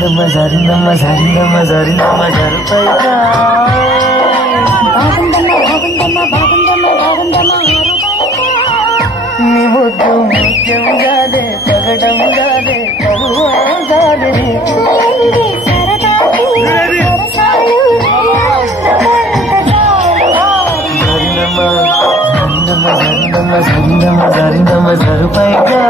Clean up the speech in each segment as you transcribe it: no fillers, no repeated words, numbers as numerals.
జారిందమ్మ జారిందమ్మ జారిందమ్మ జారిందమ్మ జారుపైగా నీ ముద్దు ముత్యం గాలే పగడం గాలే పరువాగాలే జారిందమ్మ జారిందమ్మ జారిందమ్మ జారుపైగా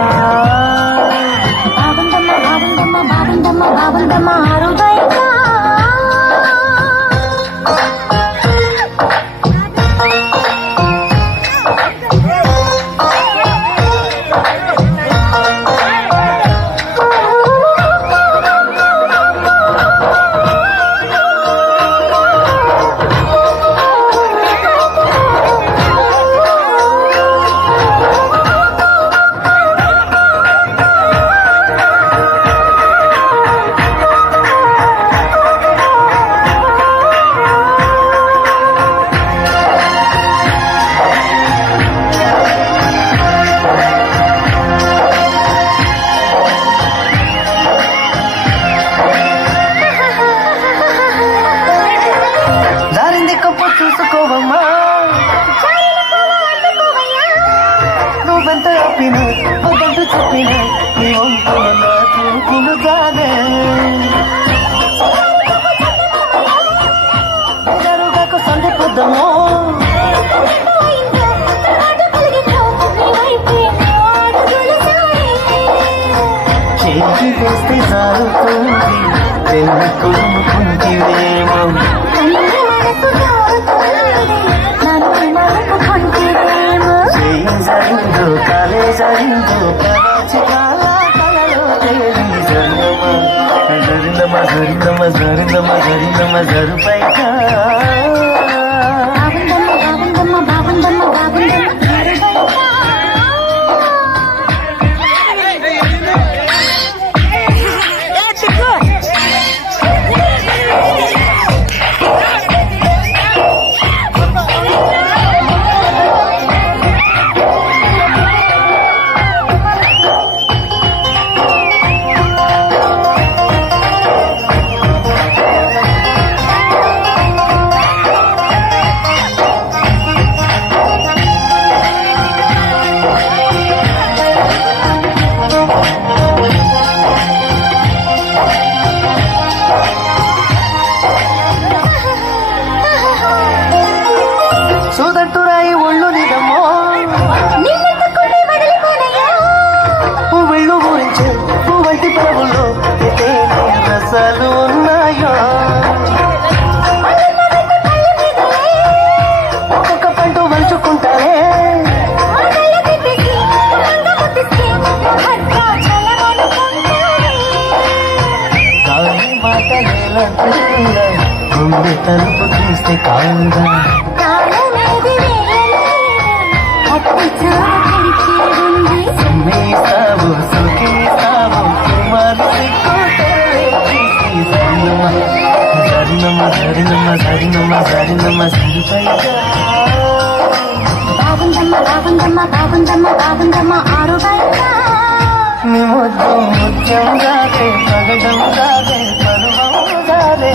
చూసుకోవమ్మా నువ్వెంత చెప్పిన వద్దంటూ చెప్పిన నీ వంతుల నా చూపులు కాదే ఎదరుగాకు సంధి పొద్దమో చేతి వేస్తే జారుతుంది వెన్ను కొనుక్కుంటేమో కాలే జరిగిందో కళలో జరిగిందమ్మ జరిగిందమ్మ జరిగిందమ్మ జరిగిందమ్మ జరుపైగా సోదంటురాయి ఒళ్ళు నిజమో పువ్వుళ్ళు గురించి పువ్వంటి ప్రభుల్లో రసాలు ఉన్నాయో ఒక్కొక్క పంట మలుచుకుంటారే కాలి మాట గుండె తలుపు తీస్తే కావుగా సుఖీస్తావు సుఖీస్తావు జరినమ్మ జరినమ్మ జరినమ్మ జరినమ్మ సరిపైగా నీ ముద్దు ముత్యం గాలే పగడం గాలే పరువం గాలే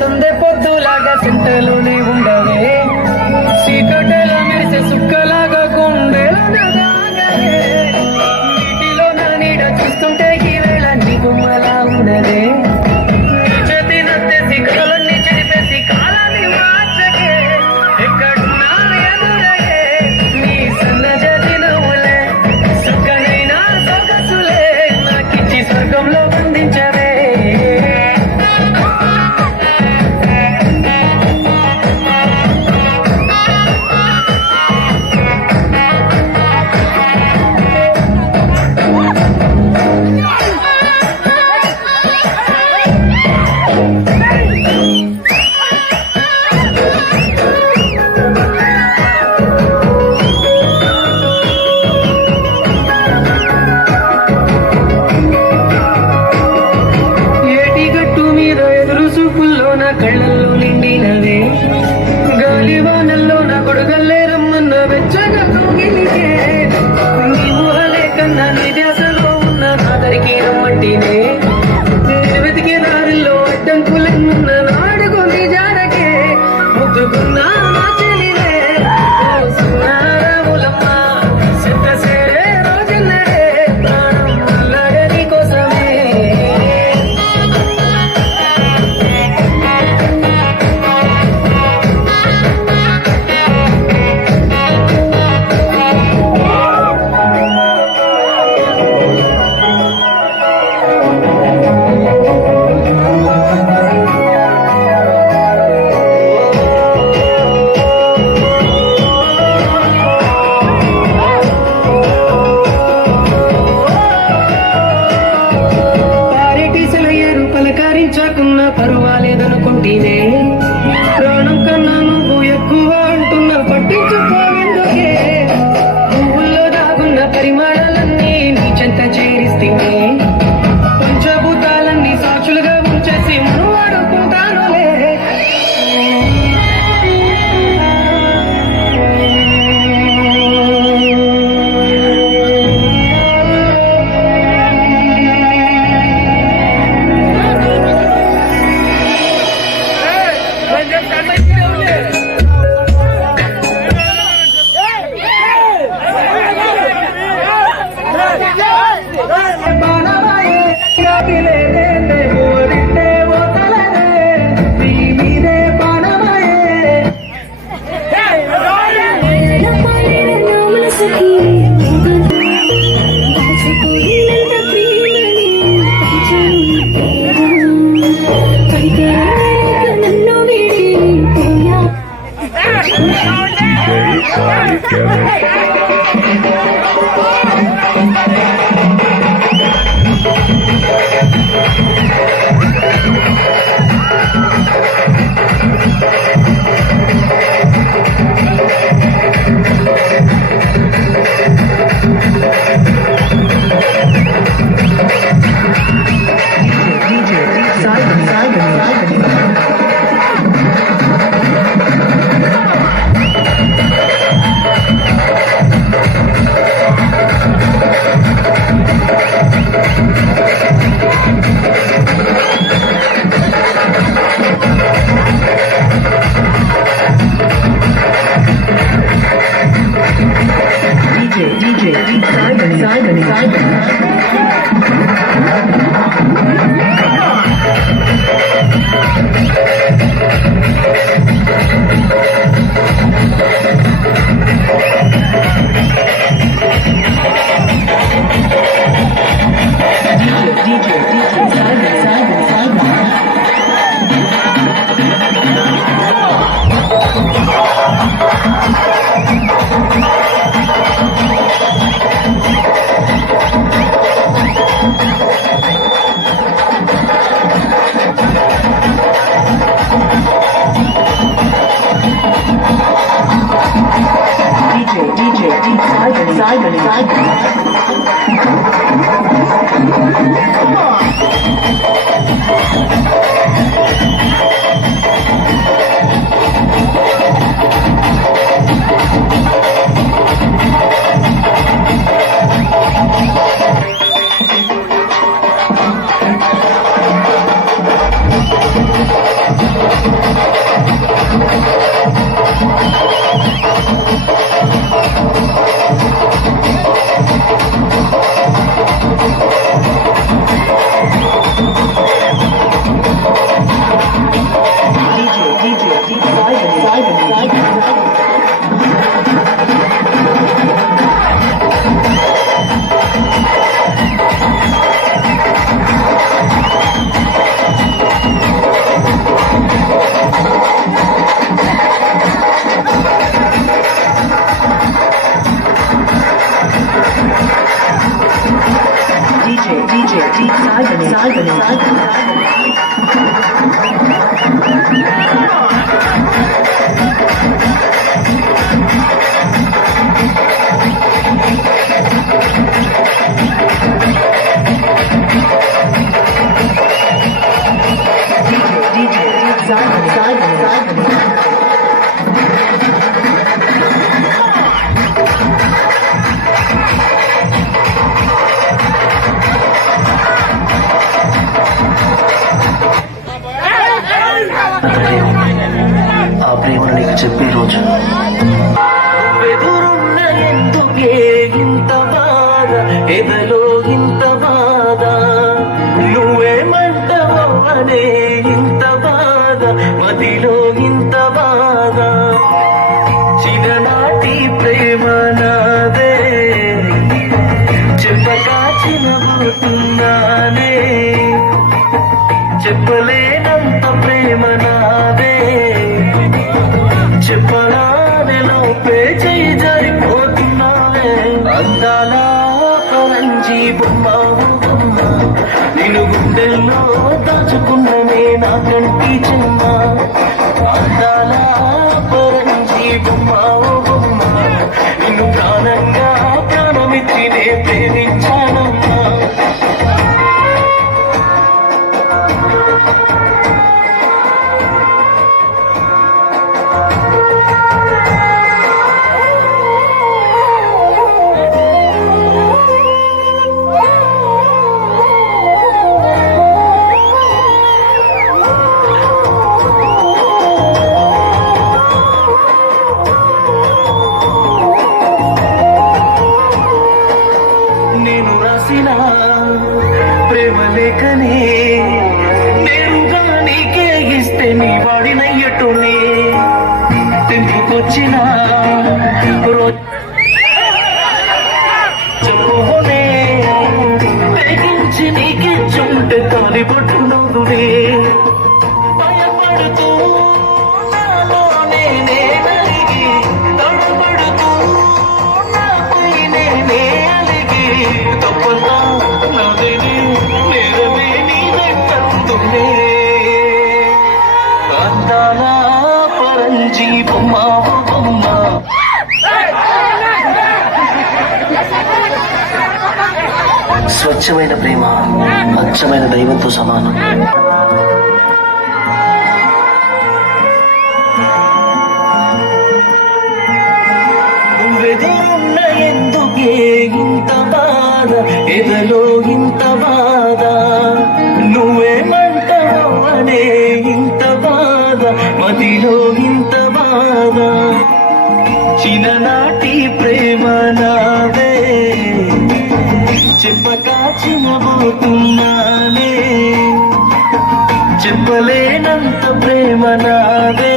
సందే పొద్దులాగా సింటలోనే ఉండవే చీకటెల మెరిసే సుక్కలాగా గుండెలో నదాగవే నీటిలో నా నీడ చూస్తుంటే ఈ వేళ నీ బొమ్మలా ఉన్నదే నీ చేతి నత్తేసి కలలన్నీ చెరిపేసి కాలాన్ని మార్చకే ఎక్కడున్నా ఎదురయ్యే నీ సన్నజతి నవ్వులే సుక్కనైనా సొగసులే నాకిచ్చి స్వర్గంలో బంధించవే కళ్ళల్లో నిండినవే గాలివానల్లో నా కొడుగల్లే రమ్మన్న వెచ్చగా కౌగిలికే నీ ఊహలే కన్నా నీ ధ్యాసలో ఉన్న నాదరికి రమ్మంటినే నేను వెతికే దారిలో అడ్డంకులెన్నున్న నాడుగు నీ జారకే ముద్దుకున్నా నా చెలివే ఓ సున్నారాములమ్మ చెత్త సేరే రోజున్నడే ప్రాణం అల్లాడే నీ కోసమే పలకరించకున్న పర్వాలేదనుకుంటేనే ప్రాణం కన్నా నువ్వు ఎక్కువ అంటున్నా పట్టించుకోవెందుకే పువ్వుల్లో దాగున్న పరిమాణాలన్నీ నీ చెంత చేరిస్తేనే పంచభూతాలన్నీ సాక్షులుగా ఉంచేసి మనం వాడుకుంటానులే ఆ ప్రేమను నీకు చెప్పే రోజు. ఎదురున్న ఎందుకే ఇంత బాధ, ఎదలో ఇంత బాధ, నువ్వేమంటావో అనే ఇంత బాధ, మదిలో ఇంత బాధ. చిన్ననాటి ప్రేమ నాదే, చిన్నబోతున్నానే, చెప్పలేనంత ప్రేమ నాదే, చెప్పలానే లోపే చేయి జారిపోతున్నావే. అందాల పరంజీ బొమ్మావు బొమ్మ, నిన్ను గుండెల్లో దాచుకున్ననే నా కంటి చెమ్మ. అందాల పరంజీ బొమ్మావు బొమ్మ, నిన్ను ప్రాణంగా ప్రాణమిచ్చి నే ప్రేమించానమ్మా. నేను రాసిన ప్రేమ లేఖనే నేరుగా నీకే ఇస్తే నీ వాడినయ్యటునే, తెంపుకొచ్చిన చెప్పునే తెగించి నీకిచ్చుంటే తాలిపట్టునవునే. భయపడుతూ నాలోనే నలిగి, తడబడుతూ నాపై నేనే అలిగి, తప్పన్నా నాదేనే నేరమే నీదంటుందే. అందాల పరంజీ బొమ్మావు బొమ్మ, స్వచ్ఛమైన ప్రేమ అచ్చమైన దైవంతో సమానం. వెదురున్న ఎందుకే ఇంత బాధ, ఎదలో ఇంత బాధ, నువ్వేమంటావో అనే ఇంత బాధ, మదిలో ఇంత బాధ. చిన్ననాటి ప్రేమ నాదే, చిన్నబోతున్నానే, చెప్పలేనంత ప్రేమ నాదే,